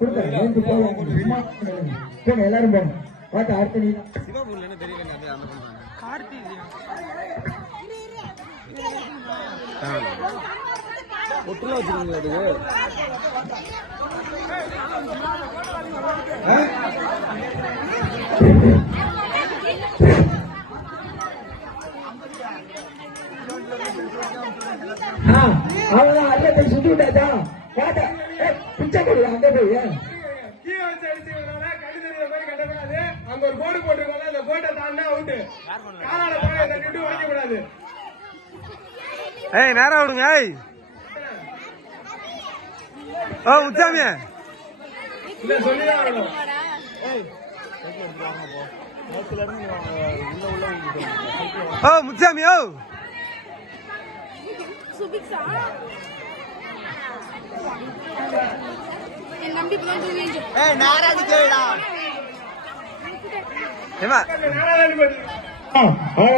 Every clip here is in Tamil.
கொடுங்க கொடுங்க போங்க எல்லாரும் போங்க பார்த்து அடுத்த நீ சிவபுரில என்ன தெரியல அது அந்த பண்றாங்க கார்த்திக் ஒட்டுல வச்சிருக்கீங்க அதுக்கு அவ்வளவுதான் அல்லத்தை சுத்தி விட்டாச்சா பிச்சை போடுங்க அங்க போய் அங்க ஒரு போர்டு போட்டுருக்கோம் அந்த போட்டை தாண்டா அவுட்டு காலால போய் தட்டிட்டு ஓடிக்க கூடாது ஏய் நேரா விடுங்க ஏய் ஓ முச்சாமியே இல்ல சொல்லிதான் ஆகணும் ஓ முச்சாமி ஓ சுபிக்ஷா என் நம்பி போய் தூங்கிடு ஏய் நாராஜி கேடா ஏமா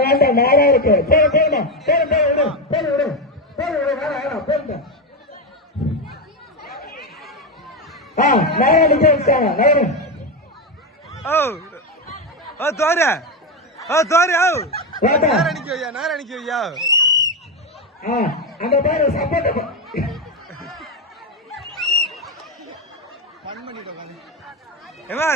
வேண்டாம் நேரா இருக்கு போடுமா போடு போடுங்க நேரா நிக்க வச்சாங்க நேரு ஓ ஓ தோரே ஓ வாடா நேரா நிக்க வையா அந்த பாரு சப்போர்ட் ஏமா